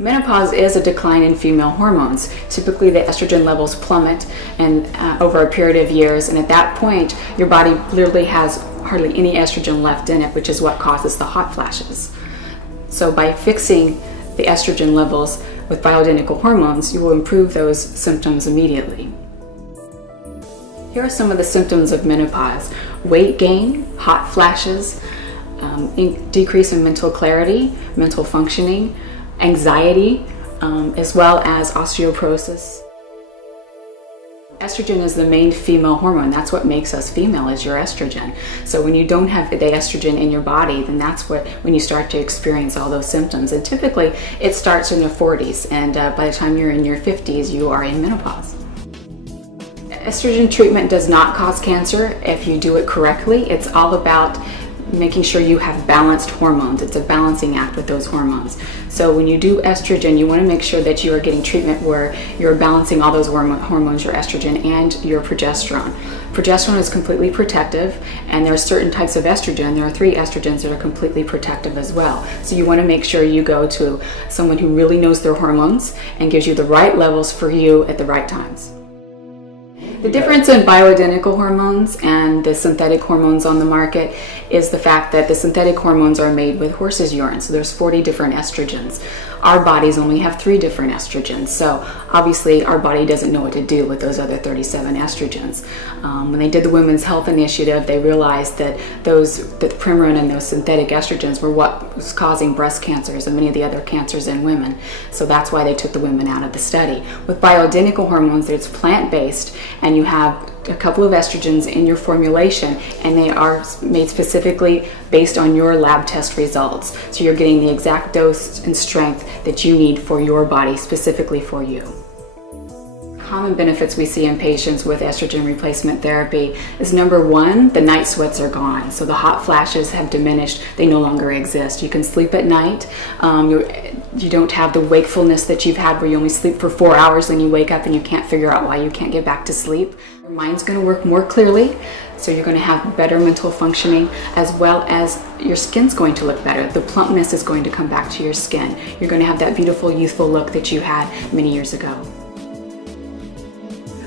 Menopause is a decline in female hormones. Typically the estrogen levels plummet and over a period of years, and at that point your body literally has hardly any estrogen left in it, which is what causes the hot flashes. So by fixing the estrogen levels with bioidentical hormones, you will improve those symptoms immediately. Here are some of the symptoms of menopause: weight gain, hot flashes, decrease in mental clarity, mental functioning, anxiety, as well as osteoporosis. Estrogen is the main female hormone. That's what makes us female, is your estrogen. So when you don't have the estrogen in your body, then that's when you start to experience all those symptoms. And typically it starts in the 40s, and by the time you're in your 50s, you are in menopause. Estrogen treatment does not cause cancer if you do it correctly. It's all about making sure you have balanced hormones. It's a balancing act with those hormones. So when you do estrogen, you want to make sure that you are getting treatment where you're balancing all those hormones, your estrogen and your progesterone. Progesterone is completely protective, and there are certain types of estrogen. There are 3 estrogens that are completely protective as well. So you want to make sure you go to someone who really knows their hormones and gives you the right levels for you at the right times. The difference in bioidentical hormones and the synthetic hormones on the market is the fact that the synthetic hormones are made with horse's urine. So there's 40 different estrogens. Our bodies only have 3 different estrogens. So obviously our body doesn't know what to do with those other 37 estrogens. When they did the Women's Health Initiative, they realized that the Premarin and those synthetic estrogens were what was causing breast cancers and many of the other cancers in women. So that's why they took the women out of the study. With bioidentical hormones, it's plant-based, and you have a couple of estrogens in your formulation, and they are made specifically based on your lab test results. So you're getting the exact dose and strength that you need for your body, specifically for you. Common benefits we see in patients with estrogen replacement therapy is, number 1, the night sweats are gone. So the hot flashes have diminished, they no longer exist. You can sleep at night. You don't have the wakefulness that you've had where you only sleep for 4 hours and you wake up and you can't figure out why you can't get back to sleep. Your mind's going to work more clearly, so you're going to have better mental functioning, as well as your skin's going to look better. The plumpness is going to come back to your skin. You're going to have that beautiful youthful look that you had many years ago.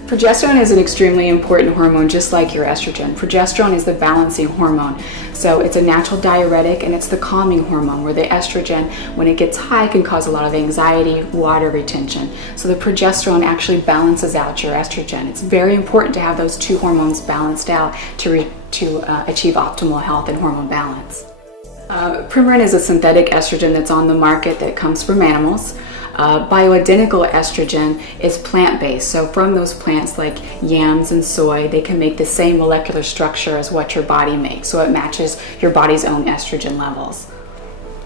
Progesterone is an extremely important hormone, just like your estrogen. Progesterone is the balancing hormone. So it's a natural diuretic, and it's the calming hormone, where the estrogen, when it gets high, can cause a lot of anxiety, water retention. So the progesterone actually balances out your estrogen. It's very important to have those 2 hormones balanced out to achieve optimal health and hormone balance. Premarin is a synthetic estrogen that's on the market that comes from animals. Bioidentical estrogen is plant-based, so from those plants like yams and soy, they can make the same molecular structure as what your body makes, so it matches your body's own estrogen levels.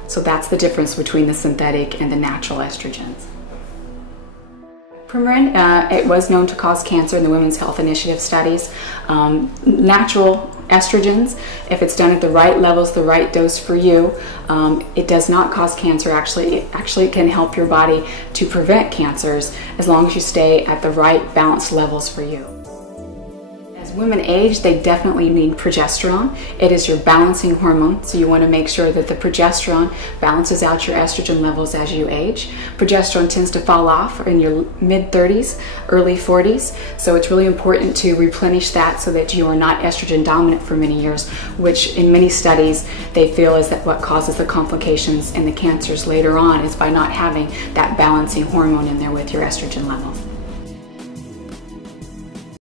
So that's the difference between the synthetic and the natural estrogens. Premarin, it was known to cause cancer in the Women's Health Initiative studies. Natural estrogens, if it's done at the right levels, the right dose for you, it does not cause cancer. Actually, it can help your body to prevent cancers as long as you stay at the right balanced levels for you. As women age, they definitely need progesterone. It is your balancing hormone, so you want to make sure that the progesterone balances out your estrogen levels as you age. Progesterone tends to fall off in your mid-30s, early 40s, so it's really important to replenish that so that you are not estrogen dominant for many years, which in many studies they feel is that what causes the complications and the cancers later on is by not having that balancing hormone in there with your estrogen levels.